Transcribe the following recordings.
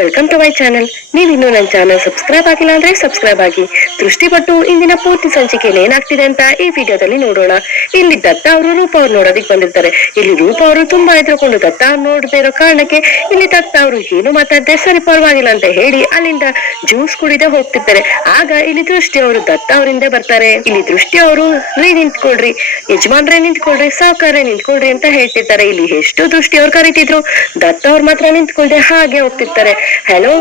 Welcome to my channel ನೀವು ಇನ್ನೂ ನನ್ನ ಚಾನಲ್ ಸಬ್ಸ್ಕ್ರೈಬ್ ಆಗಿಲ್ಲ ಅಂದ್ರೆ ಸಬ್ಸ್ಕ್ರೈಬ್ ಆಗಿ. ದೃಷ್ಟಿಪಟ್ಟು ಇಂದಿನ ಪೂರ್ತಿ ಸಂಚಿಕೆಯಲ್ಲಿ ಏನಾಗ್ತಿದೆ ಅಂತ ಈ ವಿಡಿಯೋದಲ್ಲಿ ನೋಡೋಣ. ಇಲ್ಲಿ ದತ್ತ ಅವರು ರೂಪ ಅವ್ರು ನೋಡೋದಕ್ಕೆ ಬಂದಿರ್ತಾರೆ. ಇಲ್ಲಿ ರೂಪ ಅವರು ತುಂಬಾ ಎದುರುಕೊಂಡು ದತ್ತ ಅವ್ರು ನೋಡದೇ ಇರೋ ಕಾರಣಕ್ಕೆ ಇಲ್ಲಿ ದತ್ತ ಅವರು ಏನು ಮಾತಾಡದೆ ಸರಿ ಪರವಾಗಿಲ್ಲ ಅಂತ ಹೇಳಿ ಅಲ್ಲಿಂದ ಜ್ಯೂಸ್ ಕುಡಿದೇ ಹೋಗ್ತಿರ್ತಾರೆ. ಆಗ ಇಲ್ಲಿ ದೃಷ್ಟಿ ಅವರು ದತ್ತ ಅವರಿಂದ ಬರ್ತಾರೆ. ಇಲ್ಲಿ ದೃಷ್ಟಿ ಅವರು, ರೀ ನಿಂತ್ಕೊಳ್ರಿ. ಯಜಮಾನ್ರೇ ನಿಂತ್ಕೊಳ್ರಿ, ಸಾವುಕಾರ್ರೆ ನಿಂತ್ಕೊಳ್ರಿ ಅಂತ ಹೇಳ್ತಿರ್ತಾರೆ. ಇಲ್ಲಿ ಎಷ್ಟು ದೃಷ್ಟಿ ಅವ್ರು ಕರಿತಿದ್ರು. ದತ್ತ ಅವ್ರು ಮಾತ್ರ ನಿಂತ್ಕೊಳ್ದೆ ಹಾಗೆ ಹೋಗ್ತಿರ್ತಾರೆ. ಹಲೋ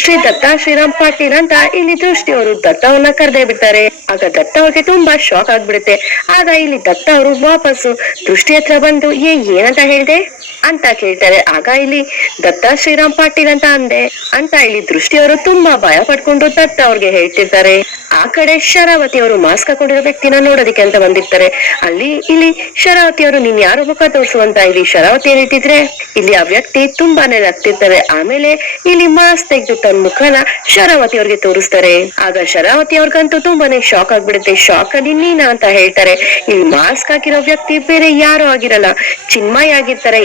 ಶ್ರೀ ದತ್ತ ಶ್ರೀರಾಮ್ ಪಾಟೀಲ್ ಅಂತ ಇಲ್ಲಿ ದೃಷ್ಟಿ ದತ್ತವನ್ನ ಕರೆದೇ ಬಿಡ್ತಾರೆ. ಆಗ ದತ್ತ ಅವ್ರಿಗೆ ತುಂಬಾ ಶಾಕ್ ಆಗ್ಬಿಡುತ್ತೆ. ಆಗ ಇಲ್ಲಿ ದತ್ತ ಅವರು ವಾಪಸ್ಸು ದೃಷ್ಟಿ ಹತ್ರ ಬಂದು, ಏ, ಏನಂತ ಹೇಳಿದೆ? ಅಂತ ಕೇಳ್ತಾರೆ. ಆಗ ಇಲ್ಲಿ ದತ್ತ ಶ್ರೀರಾಮ್ ಪಾಟೀಲ್ ಅಂತ ಅಂದೆ. ಅಂತ ಇಲ್ಲಿ ದೃಷ್ಟಿ ಅವರು ತುಂಬಾ ಭಯ ಪಡ್ಕೊಂಡು ದತ್ತ ಅವ್ರಿಗೆ ಹೇಳ್ತಿರ್ತಾರೆ. ಆ ಕಡೆ ಶರಾವತಿ ಅವರು ಮಾಸ್ಕ್ ಹಾಕೊಂಡಿರೋ ವ್ಯಕ್ತಿನ ನೋಡೋದಕ್ಕೆ ಅಂತ ಬಂದಿರ್ತಾರೆ. ಅಲ್ಲಿ, ಇಲ್ಲಿ ಶರಾವತಿ ಅವರು ನೀನ್ ಯಾರು ಮುಖ ತೋರಿಸುವಂತ ಇಲ್ಲಿ ಶರಾವತಿ ಹೇಳ್ತಿದ್ರೆ, ಇಲ್ಲಿ ಆ ವ್ಯಕ್ತಿ ತುಂಬಾನೇ ನಗ್ತಿರ್ತಾರೆ. ಆಮೇಲೆ ಇಲ್ಲಿ ಮಾಸ್ಕ್ ತೆಗೆದು ತನ್ನ ಮುಖನ ಶರಾವತಿ ಅವ್ರಿಗೆ ತೋರಿಸ್ತಾರೆ. ಆಗ ಶರಾವತಿ ಅವ್ರಿಗಂತೂ ತುಂಬಾನೇ ಶಾಕ್ ಆಗ್ಬಿಡುತ್ತೆ. ಶಾಕ್ ಅಲ್ಲಿ ನೀನಾ ಅಂತ ಹೇಳ್ತಾರೆ. ಇಲ್ಲಿ ಮಾಸ್ಕ್ ಹಾಕಿರೋ ವ್ಯಕ್ತಿ ಬೇರೆ ಯಾರು ಆಗಿರಲ್ಲ. ಚಿನ್ಮಯ್ ಆಗಿರ್ತಾರೆ.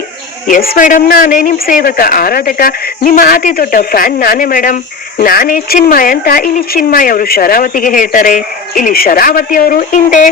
ಎಸ್ ಮೇಡಮ್ ನಾನೇ ನಿಮ್ ಸೇವಕ, ಆರಾಧಕ. ನಿಮ್ಮ ಅತಿ ದೊಡ್ಡ ಫ್ಯಾನ್ ನಾನೇ ಮೇಡಮ್ ನಾನೇ ಚಿನ್ಮಯ್ ಅಂತ ಇಲ್ಲಿ ಚಿನ್ಮಯ್ ಅವರು ಶರಾವತಿಗೆ ಹೇಳ್ತಾರೆ. ಇಲ್ಲಿ ಶರಾವತಿ ಅವರು ಹಿಂದೆ.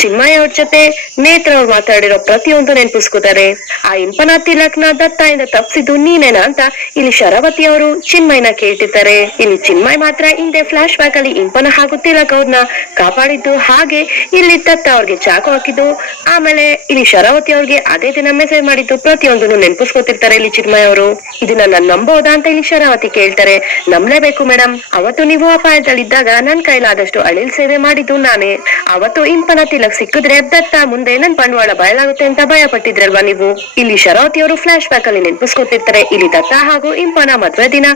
ಚಿನ್ಮಯ್ ಅವ್ರ ಜೊತೆ ನೇತ್ರ ಅವ್ರು ಮಾತಾಡಿರೋ ಪ್ರತಿಯೊಂದು ನೆನಪಿಸ್ಕೋತಾರೆ. ಆ ಇಂಪನ ತಿಲಕ್ನ ದತ್ತಾಯಿಂದ ತಪ್ಸಿದ್ದು ನೀನೇನಾ ಅಂತ ಇಲ್ಲಿ ಶರಾವತಿ ಅವರು ಚಿನ್ಮಯ್ನ ಕೇಳ್ತಿರ್ತಾರೆ. ಇಲ್ಲಿ ಚಿನ್ಮಯ್ ಮಾತ್ರ ಹಿಂದೆ ಫ್ಲಾಶ್ ಬ್ಯಾಕ್ ಅಲ್ಲಿ ಇಂಪನ ಹಾಗೂ ತಿಲಕ್ ಅವ್ರನ್ನ ಕಾಪಾಡಿದ್ದು ಹಾಗೆ ಇಲ್ಲಿ ದತ್ತ ಅವ್ರಿಗೆ ಚಾಕು ಹಾಕಿದ್ದು. ಆಮೇಲೆ ಇಲ್ಲಿ ಶರಾವತಿ ಅವ್ರಿಗೆ ಅದೇ ದಿನ ಮೆಸೇಜ್ ಮಾಡಿದ್ದು ಪ್ರತಿಯೊಂದನ್ನು ನೆನ್ಪಿಸ್ಕೋತಿರ್ತಾರೆ ಇಲ್ಲಿ ಚಿನ್ಮಯ್ ಅವರು. ಇದನ್ನ ನಾನ್ ನಂಬೋದಾ ಅಂತ ಇಲ್ಲಿ ಶರಾವತಿ ಕೇಳ್ತಾರೆ. ನಂಬಲೇಬೇಕು ಮೇಡಮ್ ಅವತ್ತು ನೀವು ಅಪಾಯದಲ್ಲಿದ್ದಾಗ ನನ್ ಕೈಲಾದಷ್ಟು ಅಳಿಲ್ ಸೇವೆ ಮಾಡಿದ್ದು ನಾನೇ. ಅವತ್ತು ಇಂಪನ ತಿಲಕ್ ಸಿಕ್ಕಿದ್ರೆ ದತ್ತ, ಮುಂದೆ ನನ್ ಬಂಡವಾಳ ಬಯಲಾಗುತ್ತೆ ಅಂತ ಭಯ ಪಟ್ಟಿದ್ರಲ್ವಾ ನೀವು? ಇಲ್ಲಿ ಶರಾವತಿ ಅವರು ಫ್ಲಾಶ್ ಬ್ಯಾಕ್ ಅಲ್ಲಿ ನೆನಪಿಸ್ಕೊತಿರ್ತಾರೆ. ಇಲ್ಲಿ ದತ್ತ ಹಾಗೂ ಇಂಪನ ಮದ್ವೆ ದಿನ.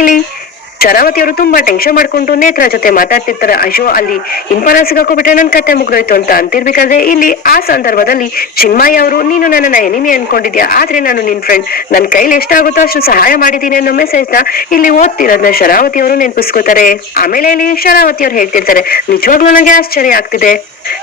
ಇಲ್ಲಿ ಶರಾವತಿ ಅವರು ತುಂಬಾ ಟೆನ್ಷನ್ ಮಾಡ್ಕೊಂಡು ನೇತ್ರ ಜೊತೆ ಮಾತಾಡ್ತಿರ್ತಾರೆ. ಅಶೋ ಅಲ್ಲಿ ಇಂಪನ ಸಿಗಾಕೋಬಿಟ್ರೆ ನನ್ ಕತೆ ಮುಗ್ದೋಯ್ತು ಅಂತ ಅಂತಿರ್ಬೇಕಾದ್ರೆ ಇಲ್ಲಿ ಆ ಸಂದರ್ಭದಲ್ಲಿ ಚಿನ್ಮಯ್ಯ ಅವರು, ನೀನು ನನ್ನ ಎನಿಮಿ ಅನ್ಕೊಂಡಿದ್ಯಾ? ಆದ್ರೆ ನಾನು ನಿನ್ ಫ್ರೆಂಡ್ ನನ್ ಕೈಲಿ ಎಷ್ಟಾಗುತ್ತೋ ಅಷ್ಟು ಸಹಾಯ ಮಾಡಿದೀನಿ ಅನ್ನೋ ಮೆಸೇಜ್ನ ಇಲ್ಲಿ ಓದ್ತಿರೋದ್ನ ಶರಾವತಿ ಅವರು ನೆನಪಿಸ್ಕೋತಾರೆ. ಆಮೇಲೆ ಇಲ್ಲಿ ಶರಾವತಿ ಅವ್ರು ಹೇಳ್ತಿರ್ತಾರೆ, ನಿಜವಾಗ್ಲೂ ನನಗೆ ಆಶ್ಚರ್ಯ ಆಗ್ತಿದೆ.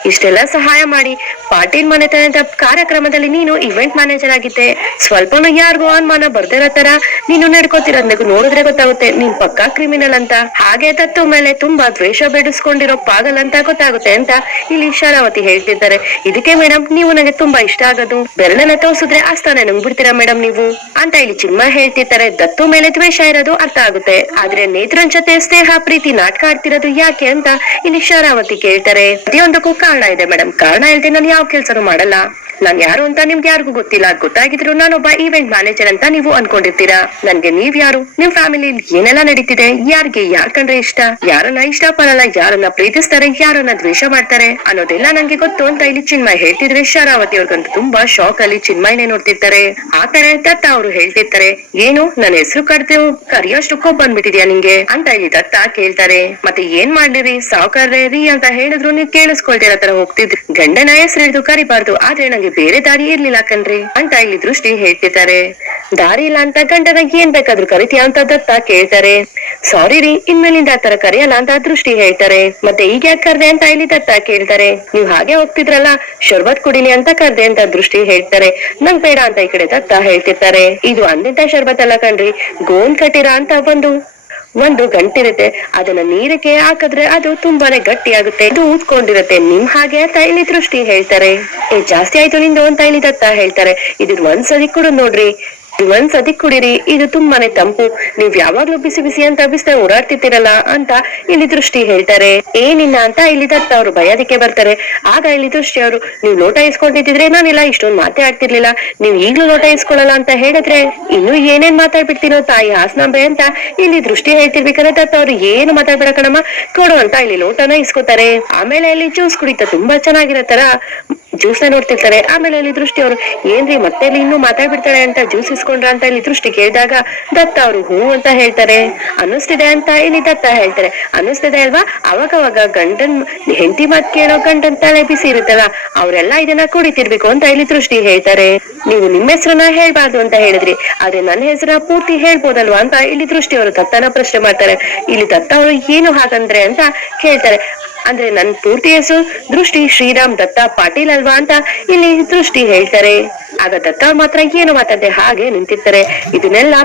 ಇಷ್ಟೆಲ್ಲ ಸಹಾಯ ಮಾಡಿ ಪಾಟೀಲ್ ಮನೆತನದ ಕಾರ್ಯಕ್ರಮದಲ್ಲಿ ನೀನು ಇವೆಂಟ್ ಮ್ಯಾನೇಜರ್ ಆಗಿದ್ದೆ. ಸ್ವಲ್ಪನೂ ಯಾರಿಗೂ ಅನುಮಾನ ಬರ್ದಿರೋ ತರ ನೀನು ನಡ್ಕೋತಿರೋದ್ ನನಗೆ ನೋಡಿದ್ರೆ ಗೊತ್ತಾಗುತ್ತೆ. ನೀನ್ ಪಕ್ಕಾ ಕ್ರಿಮಿನಲ್ ಅಂತ. ಹಾಗೆ ತತ್ತು ಮೇಲೆ ತುಂಬಾ ದ್ವೇಷ ಬೆಳೆಸ್ಕೊಂಡಿರೋ ಪಾಗಲ್ ಅಂತ ಗೊತ್ತಾಗುತ್ತೆ ಅಂತ ಇಲ್ಲಿ ಶರಾವತಿ ಹೇಳ್ತಿದ್ದಾರೆ. ಇದಕ್ಕೆ ಮೇಡಮ್ ನೀವು ನನಗೆ ತುಂಬಾ ಇಷ್ಟ ಆಗೋದು. ಬೆರಳನ್ನ ತೋರ್ಸಿದ್ರೆ ಆಸ್ಥಾನ ನುಂಗ್ಬಿಡ್ತೀರಾ ಮೇಡಮ್ ನೀವು? ಅಂತ ಇಲ್ಲಿ ಚಿನ್ಮಾ ಹೇಳ್ತಿರ್ತಾರೆ. ದತ್ತು ಮೇಲೆ ದ್ವೇಷ ಇರೋದು ಅರ್ಥ ಆಗುತ್ತೆ. ಆದ್ರೆ ನೇತ್ರನ್ ಜೊತೆ ಸ್ನೇಹ, ಪ್ರೀತಿ, ನಾಟಕ ಆಡ್ತಿರೋದು ಯಾಕೆ ಅಂತ ಇಲ್ಲಿ ಶರಾವತಿ ಕೇಳ್ತಾರೆ. ಪ್ರತಿಯೊಂದಕ್ಕೂ ಕಾರಣ ಇದೆ ಮೇಡಮ್ ಕಾರಣ ಹೇಳ್ತೀನಿ ನಾನು ಯಾವ ಕೆಲ್ಸನೂ ಮಾಡಲ್ಲ. ನಾನ್ ಯಾರು ಅಂತ ನಿಮ್ಗೆ ಯಾರಿಗೂ ಗೊತ್ತಿಲ್ಲ. ಗೊತ್ತಾಗಿದ್ರು ನಾನೊಬ್ಬ ಈವೆಂಟ್ ಮ್ಯಾನೇಜರ್ ಅಂತ ನೀವು ಅನ್ಕೊಂಡಿರ್ತೀರಾ. ನನ್ಗೆ ನೀವ್ ಯಾರು? ನಿಮ್ ಫ್ಯಾಮಿಲಿ ಏನೆಲ್ಲ ನಡೀತಿದೆ? ಯಾರಿಗೆ ಯಾರ್ ಕಂಡ್ರೆ ಇಷ್ಟ? ಯಾರನ್ನ ಇಷ್ಟ ಪಡಲ್ಲ ಯಾರನ್ನ ಪ್ರೀತಿಸ್ತಾರೆ? ಯಾರನ್ನ ದ್ವೇಷ ಮಾಡ್ತಾರೆ? ಅನ್ನೋದೆಲ್ಲ ನಂಗೆ ಗೊತ್ತು ಅಂತ ಇಲ್ಲಿ ಚಿನ್ಮಯ್ ಹೇಳ್ತಿದ್ರೆ ಶರಾವತಿ ಅವ್ರಿಗಂತೂ ತುಂಬಾ ಶಾಕ್ ಅಲ್ಲಿ ಚಿನ್ಮಯ್ನೇ ನೋಡ್ತಿರ್ತಾರೆ. ಆ ತರ ದತ್ತ ಅವ್ರು ಹೇಳ್ತಿರ್ತಾರೆ. ಏನು? ನನ್ನ ಹೆಸರು ಕಡ್ದು ಕರಿಯೋಷ್ಟು ಕೋಪ ಬಂದ್ಬಿಟ್ಟಿದ್ಯಾ ನಿಂಗೆ? ಅಂತ ಇಲ್ಲಿ ದತ್ತ ಕೇಳ್ತಾರೆ. ಮತ್ತೆ ಏನ್ ಮಾಡ್ಲಿರಿ? ರೀ ಅಂತ ಹೇಳಿದ್ರು ನೀವ್ ಕೇಳಿಸ್ಕೊಳ್ತೀರ ತರ ಹೋಗ್ತಿದ್ರಿ. ಗಂಡನ ಹೆಸರು ಹಿಡಿದು ಕರಿಬಾರ್ದು. ಆದ್ರೆ ನಂಗೆ ಬೇರೆ ದಾರಿ ಇರ್ಲಿಲ್ಲ ಕಣ್ರಿ ಅಂತ ಇಲ್ಲಿ ದೃಷ್ಟಿ ಹೇಳ್ತಿದ್ದಾರೆ ದಾರಿ ಇಲ್ಲ ಅಂತ ಗಂಡನ ಏನ್ ಬೇಕಾದ್ರೂ ಕರಿತೀಯ ಅಂತ ದತ್ತ ಕೇಳ್ತಾರೆ. ಸಾರಿ ರೀ, ಇನ್ಮೇಲಿಂದ ಆ ತರ ಕರೆಯಲ್ಲ ಅಂತ ದೃಷ್ಟಿ ಹೇಳ್ತಾರೆ. ಮತ್ತೆ ಈಗ ಯಾಕೆ ಕರ್ದೆ ಅಂತ ಇಲ್ಲಿ ದತ್ತ ಕೇಳ್ತಾರೆ. ನೀವ್ ಹಾಗೆ ಹೋಗ್ತಿದ್ರಲ್ಲ, ಶರ್ಬತ್ ಕುಡಿಲಿ ಅಂತ ಕರ್ದೆ ಅಂತ ದೃಷ್ಟಿ ಹೇಳ್ತಾರೆ. ನಂಗ್ ಬೇಡ ಅಂತ ಈ ಕಡೆ ದತ್ತ ಹೇಳ್ತಿರ್ತಾರೆ. ಇದು ಅಂದಿದ್ದ ಶರ್ಬತ್ ಅಲ್ಲ ಕಣ್ರಿ, ಗೋನ್ ಕಟ್ಟಿರ ಅಂತ ಒಂದು ಒಂದು ಗಂಟಿರುತ್ತೆ ಅದನ್ನ ನೀರಿಗೆ ಹಾಕಿದ್ರೆ ಅದು ತುಂಬಾನೇ ಗಟ್ಟಿಯಾಗುತ್ತೆ. ಇದು ಊದ್ಕೊಂಡಿರುತ್ತೆ. ನಿಮ್ ಹಾಗೆ ಅಂತ ಇಲ್ಲಿ ದೃಷ್ಟಿ ಹೇಳ್ತಾರೆ. ಏ, ಜಾಸ್ತಿ ಆಯ್ತು ನಿಂದು ಅಂತ ಇಲ್ಲಿ ದತ್ತ ಹೇಳ್ತಾರೆ. ಇದನ್ನ ಒಂದ್ಸಲಿ ಕೂಡ ನೋಡ್ರಿ. ಒಂದ್ಸತಿ ಕುಡಿರಿ, ಇದು ತುಂಬಾನೇ ತಂಪು. ನೀವ್ ಯಾವಾಗ್ಲೂ ಬಿಸಿ ಬಿಸಿ ಅಂತ ಬಿಸಿನ ಓಡಾಡ್ತಿರಲ್ಲ ಅಂತ ಇಲ್ಲಿ ದೃಷ್ಟಿ ಹೇಳ್ತಾರೆ. ಏನಿಲ್ಲ ಅಂತ ಇಲ್ಲಿ ದತ್ತ ಅವರು ಭಯದಕ್ಕೆ ಬರ್ತಾರೆ. ಆಗ ಇಲ್ಲಿ ದೃಷ್ಟಿ ಅವರು, ನೀವು ಲೋಟ ಇಸ್ಕೊಂಡಿದ್ರೆ ನಾನಿಲ್ಲ, ಇಷ್ಟೊಂದು ಮಾತೇ ಆಡ್ತಿರ್ಲಿಲ್ಲ. ನೀವ್ ಈಗ್ಲೂ ಲೋಟ ಇಸ್ಕೊಳ್ಳಲ್ಲ ಅಂತ ಹೇಳಿದ್ರೆ ಇನ್ನು ಏನೇನ್ ಮಾತಾಡ್ಬಿಡ್ತೀನೋ ತಾಯಿ ಹಾಸನಾಂಬೆ ಅಂತ ಇಲ್ಲಿ ದೃಷ್ಟಿ ಹೇಳ್ತಿರ್ಬೇಕಾದ್ರೆ ದತ್ತ ಅವ್ರು, ಏನು ಮಾತಾಡ್ಬೇಡ ಕಣಮ್ಮ, ಕೊಡು ಅಂತ ಇಲ್ಲಿ ಲೋಟನ ಇಸ್ಕೋತಾರೆ. ಆಮೇಲೆ ಇಲ್ಲಿ ಜ್ಯೂಸ್ ಕುಡಿತಾ ತುಂಬಾ ಚೆನ್ನಾಗಿರೋ ತರ ಜ್ಯೂಸ್ನ ನೋಡ್ತಿರ್ತಾರೆ. ಆಮೇಲೆ ಇಲ್ಲಿ ದೃಷ್ಟಿ ಅವರು, ಏನ್ರಿ, ಮತ್ತೆ ಇಲ್ಲಿ ಇನ್ನೂ ಮಾತಾಡ್ಬಿಡ್ತಾರೆ ಅಂತ ಜ್ಯೂಸ್ ಇಸ್ಕೊಂಡ್ರ ಅಂತ ಇಲ್ಲಿ ದೃಷ್ಟಿ ಕೇಳಿದಾಗ ದತ್ತ ಅವರು ಹೂ ಅಂತ ಹೇಳ್ತಾರೆ. ಅನ್ನಿಸ್ತಿದೆ ಅಂತ ಇಲ್ಲಿ ದತ್ತ ಹೇಳ್ತಾರೆ. ಅನ್ನಿಸ್ತಿದೆ ಅಲ್ವಾ? ಅವಾಗ ಅವಾಗ ಗಂಡನ್, ಹೆಂಡತಿ ಮಾತ್ ಕೇಳೋ ಗಂಡನ್ ತಲೆ ಬಿಸಿ ಇರುತ್ತಲ್ಲ, ಅವರೆಲ್ಲ ಇದನ್ನ ಕುಡಿತಿರ್ಬೇಕು ಅಂತ ಇಲ್ಲಿ ದೃಷ್ಟಿ ಹೇಳ್ತಾರೆ. ನೀವು ನಿಮ್ಮ ಹೆಸರನ್ನ ಹೇಳ್ಬಾರ್ದು ಅಂತ ಹೇಳಿದ್ರಿ. ಆದ್ರೆ ನನ್ನ ಹೆಸರ ಪೂರ್ತಿ ಹೇಳ್ಬೋದಲ್ವಾ ಅಂತ ಇಲ್ಲಿ ದೃಷ್ಟಿ ಅವರು ದತ್ತನ ಪ್ರಶ್ನೆ ಮಾಡ್ತಾರೆ. ಇಲ್ಲಿ ದತ್ತ ಅವರು ಏನು ಹಾಗಂದ್ರೆ ಅಂತ ಕೇಳ್ತಾರೆ. ಅಂದ್ರೆ ನನ್ ಪೂರ್ತಿ ಹೆಸರು ದೃಷ್ಟಿ ಶ್ರೀರಾಮ್ ದತ್ತ ಪಾಟೀಲ್ ಅಲ್ವಾ ಅಂತ ಇಲ್ಲಿ ದೃಷ್ಟಿ ಹೇಳ್ತಾರೆ. ಆಗ ದತ್ತ ಮಾತ್ರ ಏನು ಮಾತಾಡದೆ ಹಾಗೆ ನಿಂತಿರ್ತಾರೆ. ಇದನ್ನೆಲ್ಲ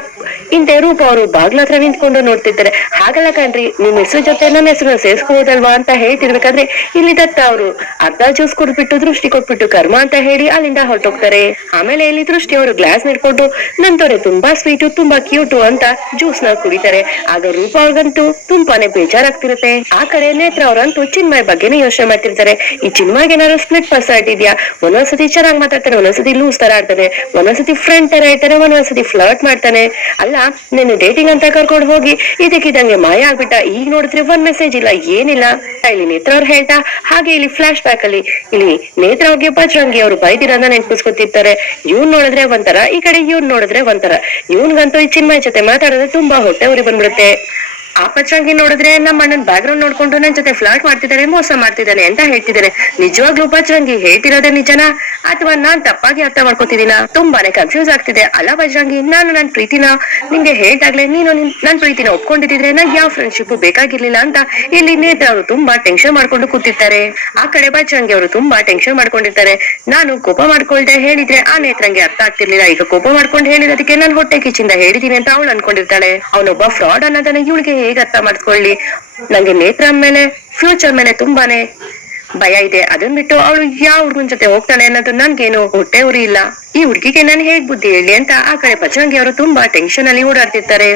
ಇಂತೆ ರೂಪ ಅವರು ಬಾಗ್ಲ ಹತ್ರ ನಿಂತ್ಕೊಂಡು ನೋಡ್ತಿರ್ತಾರೆ. ಹಾಗಲ್ಲ ಕಣ್ರಿ ನಿಮ್ ಹೆಸರು ಜೊತೆ ನನ್ನ ಹೆಸರು ಸೇರಿಸ್ಕೋದಲ್ವಾ ಅಂತ ಹೇಳ್ತಿರ್ಬೇಕಾದ್ರೆ ಇಲ್ಲಿ ದತ್ತ ಅವರು ಅರ್ಧ ಜ್ಯೂಸ್ ಕೊಟ್ಬಿಟ್ಟು ದೃಷ್ಟಿ ಕೊಟ್ಬಿಟ್ಟು ಕರ್ಮ ಅಂತ ಹೇಳಿ ಅಲ್ಲಿಂದ ಹೊರಟೋಗ್ತಾರೆ. ಆಮೇಲೆ ಇಲ್ಲಿ ದೃಷ್ಟಿ ಅವರು ಗ್ಲಾಸ್ ನಿಡ್ಕೊಂಡು ನಂತರ ತುಂಬಾ ಸ್ವೀಟು ತುಂಬಾ ಕ್ಯೂಟು ಅಂತ ಜ್ಯೂಸ್ನ ಕುಡಿತಾರೆ. ಆಗ ರೂಪ ಅವ್ರಿಗಂತೂ ತುಂಬಾನೇ ಬೇಜಾರಾಗ್ತಿರುತ್ತೆ. ಆ ಕಡೆ ನೇತ್ರ ಅವರಂತೂ ಚಿನ್ಮಯ್ ಬಗ್ಗೆನೇ ಯೋಚನೆ ಮಾಡ್ತಿರ್ತಾರೆ. ಈ ಚಿನ್ಮಯ್ಗೆ ಏನಾದ್ರು ಸ್ಪ್ಲಿಟ್ ಪರ್ಸನಾಲಿಟಿ ಇದೆಯಾ? ಒಂದೊಂದ್ಸತಿ ಚೆನ್ನಾಗಿ ಮಾತಾಡ್ತಾನೆ, ಒಂದೊಂದ್ಸತಿ ಲೂಸ್ ತರ ಆಡ್ತಾನೆ, ಒಂದೊಂದ್ಸತಿ ಫ್ರೆಂಡ್ ತರ ಇರ್ತಾನೆ ಒಂದೊಂದ್ಸತಿ ಫ್ಲರ್ಟ್ ಮಾಡ್ತಾನೆ. ಅಲ್ಲ ನೀನು ಡೇಟಿಂಗ್ ಅಂತ ಕರ್ಕೊಂಡು ಹೋಗಿ ಇದಕ್ಕಿದಂಗೆ ಮಾಯ ಆಗ್ಬಿಟ್ಟ. ಈಗ ನೋಡಿದ್ರೆ ಒಂದ್ ಮೆಸೇಜ್ ಇಲ್ಲ, ಏನಿಲ್ಲ. ಇಲ್ಲಿ ನೇತ್ರ ಅವ್ರು ಹೇಳ್ತಾ, ಹಾಗೆ ಇಲ್ಲಿ ಫ್ಲಾಶ್ ಬ್ಯಾಕ್ ಅಲ್ಲಿ. ಇಲ್ಲಿ ನೇತ್ರ ಅವ್ರಿಗೆ ಬಜರಂಗಿ ಅವ್ರು ಬೈದಿರೋದನ್ನ ನೆನ್ಪಿಸ್ಕೊತಿರ್ತಾರೆ. ಇವ್ನ್ ನೋಡಿದ್ರೆ ಒಂಥರ, ಈ ಕಡೆ ಇವ್ನ್ ನೋಡಿದ್ರೆ ಒಂಥರ. ಇವ್ನ್ಗಂತೂ ಈ ಚಿನ್ಮಯ್ ಜೊತೆ ಮಾತಾಡಿದ್ರೆ ತುಂಬಾ ಹೊಟ್ಟೆ ಉರಿ ಬಂದ್ಬಿಡುತ್ತೆ. ಆ ಪಚ್ಚಂಗಿ ನೋಡಿದ್ರೆ ನಮ್ಮ ಅಣ್ಣನ್ ಬ್ಯಾಕ್ ಗ್ರೌಂಡ್ ನೋಡ್ಕೊಂಡು ನನ್ ಜೊತೆ ಫ್ಲಾಟ್ ಮಾಡ್ತಿದ್ದಾನೆ ಮೋಸ ಮಾಡ್ತಿದ್ದಾನೆ ಅಂತ ಹೇಳ್ತಿದ್ದಾರೆ ನಿಜವಾಗ್ಲೂ ಉಪಚಂಗಿ ಹೇಳ್ತಿರೋದೇ ನಿಜನಾ? ಅಥವಾ ನಾನ್ ತಪ್ಪಾಗಿ ಅರ್ಥ ಮಾಡ್ಕೋತಿದ್ದೀನ? ತುಂಬಾನೇ ಕನ್ಫ್ಯೂಸ್ ಆಗ್ತಿದೆ. ಅಲ್ಲ ಬಜರಂಗಿ ನಾನು ನನ್ ಪ್ರೀತಿನ ನಿಂಗೆ ಹೇಳ್ದಾಗ್ಲೇ ನೀನು ನಿನ್- ನನ್ ಪ್ರೀತಿನ ಒಪ್ಕೊಂಡಿದ್ರೆ ನಂಗೆ ಯಾವ ಫ್ರೆಂಡ್ಶಿಪ್ ಬೇಕಾಗಿರ್ಲಿಲ್ಲ ಅಂತ ಇಲ್ಲಿ ನೇತ್ರ ಅವರು ತುಂಬಾ ಟೆನ್ಷನ್ ಮಾಡ್ಕೊಂಡು ಕೂತಿರ್ತಾರೆ. ಆ ಕಡೆ ಬಜರಂಗಿ ಅವರು ತುಂಬಾ ಟೆನ್ಷನ್ ಮಾಡ್ಕೊಂಡಿರ್ತಾರೆ. ನಾನು ಕೋಪ ಮಾಡ್ಕೊಳ್ದೆ ಹೇಳಿದ್ರೆ ಆ ನೇತ್ರಂಗೆ ಅರ್ಥ ಆಗ್ತಿರ್ಲಿಲ್ಲ. ಈಗ ಕೋಪ ಮಾಡ್ಕೊಂಡು ಹೇಳಿರೋದಕ್ಕೆ ನಾನು ಹೊಟ್ಟೆ ಕಿಚ್ಚಿಂದ ಹೇಳಿದೀನಿ ಅಂತ ಅವಳು ಅನ್ಕೊಂಡಿರ್ತಾಳೆ. ಅವನೊಬ್ಬ ಫ್ರಾಡ್ ಅನ್ನೋದನ್ನ ಇವಳಿಗೆ ಹೇಗೆ ಅರ್ಥ ಮಾಡ್ಕೊಳ್ಳಿ? ನಂಗೆ ನೇತ್ರ ಮೇಲೆ ಫ್ಯೂಚರ್ ಮೇಲೆ ತುಂಬಾನೇ ಭಯ ಇದೆ. ಅದನ್ ಬಿಟ್ಟು ಅವಳು ಯಾವ ಹುಡುಗನ್ ಜೊತೆ ಹೋಗ್ತಾಳೆ ಅನ್ನೋದು ನನ್ಗೇನು ಹೊಟ್ಟೆ ಉರಿ ಇಲ್ಲ ಈ ಹುಡುಗಿಗೆ ನಾನು ಹೇಗ್ ಬುದ್ಧಿ ಹೇಳಿ ಅಂತ ಆ ಕಡೆ ಬಜರಂಗಿ ಅವರು ತುಂಬಾ ಟೆನ್ಷನ್ ಅಲ್ಲಿ ಓಡಾಡ್ತಿರ್ತಾರೆ.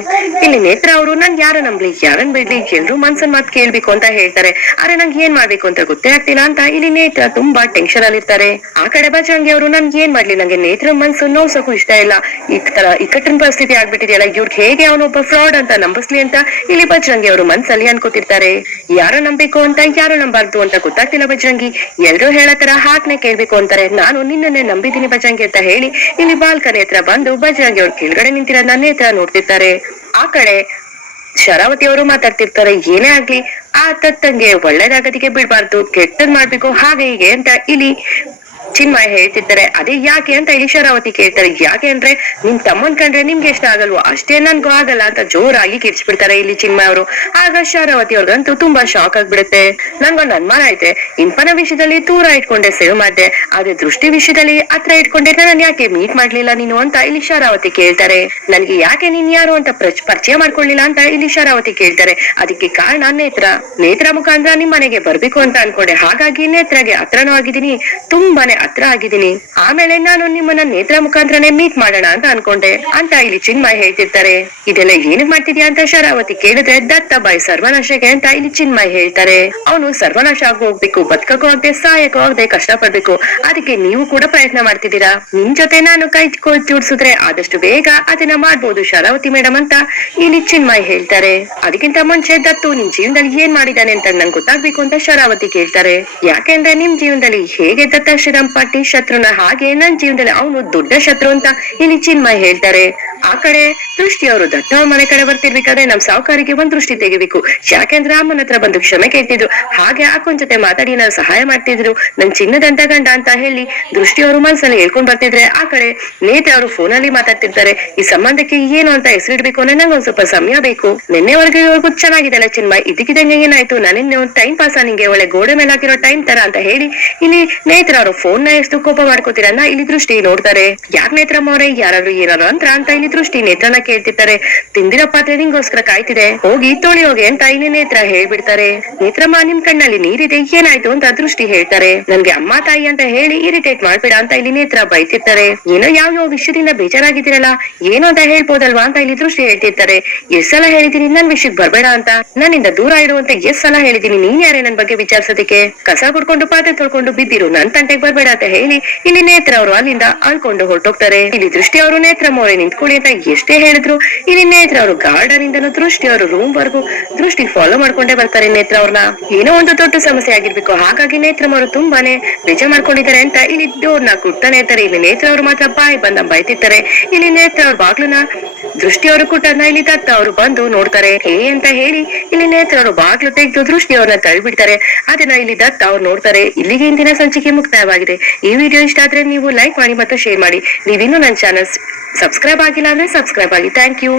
ಇಲ್ಲಿ ನೇತ್ರ ಅವರು ನನ್ ಯಾರ ನಂಬ್ಲಿ? ಯಾರನ್ ಬಿಡ್ಲಿ? ಎಲ್ರು ಮನ್ಸನ್ ಮಾತ್ ಕೇಳ್ಬೇಕು ಅಂತ ಹೇಳ್ತಾರೆ. ಆದ್ರೆ ನಂಗೆ ಏನ್ ಮಾಡ್ಬೇಕು ಅಂತ ಗೊತ್ತೇ ಆಗ್ತಿಲ್ಲ ಅಂತ ಇಲ್ಲಿ ನೇತ್ರ ತುಂಬಾ ಟೆನ್ಷನ್ ಅಲ್ಲಿ ಇರ್ತಾರೆ. ಆ ಕಡೆ ಬಜರಂಗಿ ಅವರು ನನ್ಗೆ ಏನ್ ಮಾಡ್ಲಿ? ನಂಗೆ ನೇತ್ರ ಮನ್ಸು ನೋವ್ಸಕ್ಕೂ ಇಷ್ಟ ಇಲ್ಲ. ಈ ತರ ಇಕ್ಕಟ್ಟಿನ ಪರಿಸ್ಥಿತಿ ಆಗ್ಬಿಟ್ಟಿದೆಯಲ್ಲ, ಇವ್ರಿಗೆ ಹೇಗೆ ಅವನೊಬ್ಬ ಫ್ರಾಡ್ ಅಂತ ನಂಬಿಸ್ಲಿ ಅಂತ ಇಲ್ಲಿ ಬಜರಂಗಿ ಅವರು ಮನ್ಸಲ್ಲಿ ಅನ್ಕೋತಿರ್ತಾರೆ. ಯಾರ ನಂಬೇಕು ಅಂತ ಯಾರು ನಂಬಾರ್ದು ಅಂತ ಗೊತ್ತಾಗ್ತಿಲ್ಲ ಬಜರಂಗಿ ಎಲ್ರು ಹೇಳೋ ತರ ಹಾಕ್ನೆ ಕೇಳ್ಬೇಕು ಅಂತಾರೆ. ನಾನು ನಿನ್ನನ್ನೇ ನಂಬಿದ್ದೀನಿ ಬಜರಂಗಿ ಅಂತ ಹೇಳಿ ಇಲ್ಲಿ ಬಾಲ್ಕನಿ ಹತ್ರ ಬಂದು ಬಜರಂಗಿ ಅವ್ರು ಕೆಳಗಡೆ ನಿಂತಿರ ನನ್ನೇ ಹತ್ರ ನೋಡ್ತಿರ್ತಾರೆ. ಆ ಕಡೆ ಶರಾವತಿ ಅವರು ಮಾತಾಡ್ತಿರ್ತಾರೆ. ಏನೇ ಆಗ್ಲಿ, ಆ ತತ್ತಂಗೆ ಒಳ್ಳೇದಾಗದಿಗೆ ಬಿಡ್ಬಾರ್ದು. ಕೆಟ್ಟದ್ ಮಾಡ್ಬೇಕು, ಹಾಗೆ ಹೀಗೆ ಅಂತ ಇಲ್ಲಿ ಚಿನ್ಮಯ ಹೇಳ್ತಿದ್ದಾರೆ ಅದೇ ಯಾಕೆ ಅಂತ ಇಲ್ಲಿ ಕೇಳ್ತಾರೆ, ಯಾಕೆ ಅಂದ್ರೆ ನಿಮ್ ತಮ್ಮನ್ ಕಂಡ್ರೆ ನಿಮ್ಗೆ ಇಷ್ಟ ಆಗಲ್ವೋ? ಅಷ್ಟೇ ನನ್ಗೂ ಆಗಲ್ಲ ಅಂತ ಜೋರಾಗಿ ಕಿರ್ಚ್ಬಿಡ್ತಾರೆ ಇಲ್ಲಿ ಚಿನ್ಮಯ ಅವರು. ಆಗ ಶಾರಾವತಿ ಅವ್ರಿಗಂತೂ ತುಂಬಾ ಶಾಕ್ ಆಗ್ಬಿಡುತ್ತೆ. ನಂಗೊಂದು ಅನುಮಾನ ಐತೆ ಇಂಪನ ವಿಷಯದಲ್ಲಿ ದೂರ ಇಟ್ಕೊಂಡೆ ಸೇವ್ ಮಾಡ್ದೆ. ಆದ್ರೆ ದೃಷ್ಟಿ ವಿಷಯದಲ್ಲಿ ಹತ್ರ ಇಟ್ಕೊಂಡೆ ನಾನು ಯಾಕೆ ಮೀಟ್ ಮಾಡ್ಲಿಲ್ಲ ನೀನು ಅಂತ ಇಲ್ಲಿ ಶಾರಾವತಿ ಕೇಳ್ತಾರೆ. ನನ್ಗೆ ಯಾಕೆ ನೀನ್ ಯಾರು ಅಂತ ಪ್ರಚ್- ಪರಿಚಯ ಮಾಡ್ಕೊಳ್ಲಿಲ್ಲ ಅಂತ ಇಲ್ಲಿ ಶಾರಾವತಿ ಕೇಳ್ತಾರೆ. ಅದಕ್ಕೆ ಕಾರಣ ನೇತ್ರ. ನೇತ್ರ ಮುಖಾಂತರ ನಿಮ್ ಮನೆಗೆ ಬರ್ಬೇಕು ಅಂತ ಅನ್ಕೊಂಡೆ. ಹಾಗಾಗಿ ನೇತ್ರಗೆ ಹತ್ರನೂ ಆಗಿದ್ದೀನಿ. ತುಂಬಾನೇ ಹತ್ರ ಆಗಿದ್ದೀನಿ. ಆಮೇಲೆ ನಾನು ನಿಮ್ಮನ್ನ ನೇತ್ರ ಮುಖಾಂತರನೇ ಮೀಟ್ ಮಾಡೋಣ ಅಂತ ಅನ್ಕೊಂಡೆ. ಅಂತ ಇಲ್ಲಿ ಚಿನ್ಮಯ್ ಹೇಳ್ತಿರ್ತಾರೆ. ಇದೆಲ್ಲ ಏನಕ್ ಮಾಡ್ತಿದ್ಯಾ ಅಂತ ಶರಾವತಿ ಕೇಳಿದ್ರೆ ದತ್ತ ಬಾಯ್ ಸರ್ವನಾಶಕ್ಕೆ ಅಂತ ಇಲ್ಲಿ ಚಿನ್ಮಯ್ ಹೇಳ್ತಾರೆ. ಅವನು ಸರ್ವನಾಶ ಆಗ ಹೋಗ್ಬೇಕು ಬದುಕಕ್ಕೂ ಆಗದೆ, ಸಾಯಕ್ಕೂ ಆಗದೆ ಕಷ್ಟ ಪಡ್ಬೇಕು ಅದಕ್ಕೆ ನೀವು ಕೂಡ ಪ್ರಯತ್ನ ಮಾಡ್ತಿದ್ದೀರಾ? ನಿಮ್ ಜೊತೆ ನಾನು ಕೈ ಕೈ ಜೋಡಿಸಿದ್ರೆ ಆದಷ್ಟು ಬೇಗ ಅದನ್ನ ಮಾಡ್ಬೋದು ಶರಾವತಿ ಮೇಡಮ್ ಅಂತ ಇಲ್ಲಿ ಚಿನ್ಮಯ್ ಹೇಳ್ತಾರೆ. ಅದಕ್ಕಿಂತ ಮುಂಚೆ ದತ್ತು ನಿಮ್ ಜೀವನದಲ್ಲಿ ಏನ್ ಮಾಡಿದಾನೆ ಅಂತ ನಂಗೆ ಗೊತ್ತಾಗ್ಬೇಕು ಅಂತ ಶರಾವತಿ ಕೇಳ್ತಾರೆ. ಯಾಕೆಂದ್ರೆ ನಿಮ್ ಜೀವನದಲ್ಲಿ ಹೇಗೆ ದತ್ತ ಶ್ರೀರಾಮ್ ಪಾಟೀಲ್ ಶತ್ರುನ ಹಾಗೆ ನನ್ ಜೀವನದಲ್ಲಿ ಅವನು ದೊಡ್ಡ ಶತ್ರು ಅಂತ ಇಲ್ಲಿ ಚಿನ್ಮಯ್ ಹೇಳ್ತಾರೆ. ಆ ಕಡೆ ದೃಷ್ಟಿ ಅವರು ದಟ್ಟವ್ರ ಮನೆ ಕಡೆ ಬರ್ತಿರ್ಬೇಕಾದ್ರೆ ನಮ್ ಸಾವುಕಾರಿಗೆ ಒಂದ್ ದೃಷ್ಟಿ ತೆಗಿಬೇಕು. ಯಾಕೆಂದ್ರೆ ಅಮ್ಮನ ಹತ್ರ ಬಂದು ಕ್ಷಮೆ ಕೇಳ್ತಿದ್ರು. ಹಾಗೆ ಆಕೊಂದ್ ಜೊತೆ ಮಾತಾಡಿ ನಾನು ಸಹಾಯ ಮಾಡ್ತಿದ್ರು. ನನ್ ಚಿನ್ನದಂತ ಗಂಡ ಅಂತ ಹೇಳಿ ದೃಷ್ಟಿ ಅವರು ಮನ್ಸಲ್ಲಿ ಹೇಳ್ಕೊಂಡ್ ಬರ್ತಿದ್ರೆ ಆ ಕಡೆ ನೇತ್ರ ಅವರು ಫೋನ್ ಅಲ್ಲಿ ಮಾತಾಡ್ತಿರ್ತಾರೆ. ಈ ಸಂಬಂಧಕ್ಕೆ ಏನು ಅಂತ ಹೆಸರಿಡ್ಬೇಕು ಅಂದ್ರೆ ನಂಗೆ ಒಂದ್ ಸ್ವಲ್ಪ ಸಮಯ ಬೇಕು. ನಿನ್ನೆವರೆಗೂ ಇವ್ರಿಗೂ ಚೆನ್ನಾಗಿದೆಲ್ಲ ಚಿನ್ಮಯ್? ಇದಕ್ಕಿದಂಗೆ ಏನಾಯ್ತು? ನಾನಿನ್ನೆ ಒಂದ್ ಟೈಮ್ ಪಾಸ್ ನಿಂಗೆ. ಒಳ್ಳೆ ಗೋಡೆ ಮೇಲೆ ಹಾಕಿರೋ ಟೈಮ್ ತರ ಅಂತ ಹೇಳಿ ಇಲ್ಲಿ ನೇತ್ರ ಅವರು ಫೋನ್ನ ಎಷ್ಟು ಕೋಪ ಮಾಡ್ಕೋತೀರನ್ನ ಇಲ್ಲಿ ದೃಷ್ಟಿ ನೋಡ್ತಾರೆ. ಯಾರ್ ನೇತ್ರಮ್ಮ ಅವರೇ? ಯಾರಾದ್ರು ಏನಾರು ಅಂತ ಅಂತ ಇಲ್ಲಿ ದೃಷ್ಟಿ ನೇತ್ರನ ಕೇಳ್ತಿರ್ತಾರೆ. ತಿಂದಿರೋ ಪಾತ್ರೆ ನಿಂಗೋಸ್ಕರ ಕಾಯ್ತಿದೆ. ಹೋಗಿ ತೊಳಿ ಹೋಗಿ ಅಂತ ಇಲ್ಲಿ ನೇತ್ರ ಹೇಳ್ಬಿಡ್ತಾರೆ. ನೇತ್ರಮ್ಮ ನಿಮ್ ಕಣ್ಣಲ್ಲಿ ನೀರಿದೆ, ಏನಾಯ್ತು ಅಂತ ದೃಷ್ಟಿ ಹೇಳ್ತಾರೆ. ನನ್ಗೆ ಅಮ್ಮ ತಾಯಿ ಅಂತ ಹೇಳಿ ಇರಿಟೇಟ್ ಮಾಡ್ಬೇಡ ಅಂತ ಇಲ್ಲಿ ನೇತ್ರ ಬೈತಿರ್ತಾರೆ. ಏನೋ ಯಾವ ಯಾವ ವಿಷಯದಿಂದ ಬೇಜಾರಾಗಿದ್ದೀರಲ್ಲ, ಏನು ಅಂತ ಹೇಳ್ಬೋದಲ್ವಾ ಅಂತ ಇಲ್ಲಿ ದೃಷ್ಟಿ ಹೇಳ್ತಿರ್ತಾರೆ. ಎಷ್ಟ್ ಸಲ ಹೇಳಿದೀನಿ ನನ್ ವಿಷಯಕ್ ಬರ್ಬೇಡ ಅಂತ. ನನ್ನಿಂದ ದೂರ ಇರು ಅಂತ ಎಷ್ಟ್ ಸಲ ಹೇಳಿದೀನಿ ನೀನ್ ಯಾರೇ ನನ್ ಬಗ್ಗೆ ವಿಚಾರಿಸೋದಕ್ಕೆ? ಕಸ ಕುಡ್ಕೊಂಡು ಪಾತ್ರೆ ತೊಳ್ಕೊಂಡು ಬಿದ್ದಿರು, ನನ್ ತಂಟೆಗೆ ಬರ್ಬೇಡ ಅಂತ ಹೇಳಿ ಇಲ್ಲಿ ನೇತ್ರ ಅವರು ಅಲ್ಲಿಂದ ಅಳ್ಕೊಂಡು ಹೊರಟೋಗ್ತಾರೆ. ಇಲ್ಲಿ ದೃಷ್ಟಿ ಅವರು ನೇತ್ರ ಮೋರೆ ನಿಂತ್ಕೊಳ್ಳಿ ಅಂತ ಎಷ್ಟೇ ಹೇಳಿದ್ರು ಇಲ್ಲಿ ನೇತ್ರ ಅವರು ಗಾರ್ಡನ್ ಇಂದನು ದೃಷ್ಟಿ ಅವರು ರೂಮ್ ವರ್ಗು ದೃಷ್ಟಿ ಫಾಲೋ ಮಾಡ್ಕೊಂಡೇ ಬರ್ತಾರೆ ನೇತ್ರ ಅವ್ರನ್ನ. ಏನೋ ಒಂದು ದೊಡ್ಡ ಸಮಸ್ಯೆ ಆಗಿರ್ಬೇಕು. ಹಾಗಾಗಿ ನೇತ್ರ ಅವರು ತುಂಬಾನೇ ನಿಜ ಮಾಡ್ಕೊಂಡಿದ್ದಾರೆ ಅಂತ ಇಲ್ಲಿ ಡೋರ್ನ ಕುಟ್ತಾನೆ ಇರ್ತಾರೆ ಇಲ್ಲಿ ನೇತ್ರ ಅವರು ಮಾತ್ರ ಬಾಯಿ ಬಂದ ಬೈತಿರ್ತಾರೆ. ಇಲ್ಲಿ ನೇತ್ರ ಅವ್ರ ಬಾಗ್ಲನ್ನ ದೃಷ್ಟಿ ಅವರು ಕೂಡ ಇಲ್ಲಿ ದತ್ತ ಅವರು ಬಂದು ನೋಡ್ತಾರೆ. ಏ ಅಂತ ಹೇಳಿ ಇಲ್ಲಿ ನೇತ್ರ ಅವರು ಬಾಗ್ಲು ತೆಗೆದು ದೃಷ್ಟಿ ಅವ್ರನ್ನ ತಳ್ಳಿಬಿಡ್ತಾರೆ. ಅದನ್ನ ಇಲ್ಲಿ ದತ್ತ ಅವ್ರು ನೋಡ್ತಾರೆ. ಇಲ್ಲಿಗೆ ಇಂದಿನ ಸಂಚಿಕೆ ಮುಕ್ತಾಯವಾಗಿದೆ. ಈ ವಿಡಿಯೋ ಇಷ್ಟ ಆದ್ರೆ ನೀವು ಲೈಕ್ ಮಾಡಿ ಮತ್ತು ಶೇರ್ ಮಾಡಿ. ನೀವಿನ್ನೂ ನನ್ನ ಚಾನಲ್ ಸಬ್ಸ್ಕ್ರೈಬ್ ಆಗಿಲ್ಲ ಅಂದ್ರೆ ಸಬ್ಸ್ಕ್ರೈಬ್ ಆಗಿ. Thank you